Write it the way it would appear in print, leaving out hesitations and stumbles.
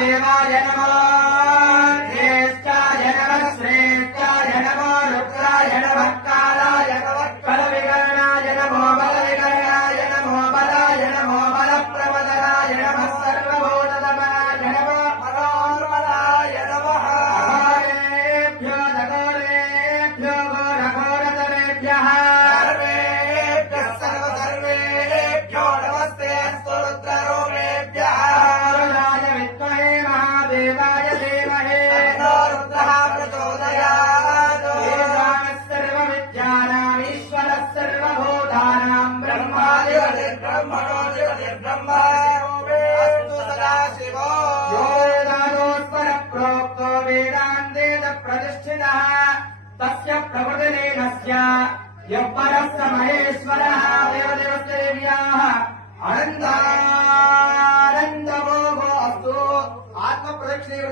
देवाय नमः ज्येष्ठाय नमः श्रेष्ठाय नमो रुद्राय नमः कालाय नमः बलविकरणाय नमो बलविकरणाय नमो बलाय नमो बलप्रवदनाय नमः सर्वभूतदमनाय नमः मनोर्मलाय नमः अघोरेभ्यो दघोरेभ्यो घोरघोरतरेभ्यः सर्वेभ्यः सर्वसर्वेभ्यो नमस्ते अस्तु रुद्ररूपेभ्यः देवाय देमहे रुद्रः प्रचोदयात् सर्वविद्यानाम् ईश्वरः सर्वभूतानां ब्रह्मादिर्ब्रह्मणोऽधिपतिर्ब्रह्म अस्तु सदाशिवो यो वेदादोत्परप्रोक्तो वेदान्तेन प्रतिष्ठितः तस्य प्रभृतिरेकस्य यः परः स महेश्वरः देवदेवस्य देव्याः अनन्तानन्दभोगो अस्तु आत्मप्रदक्षिणे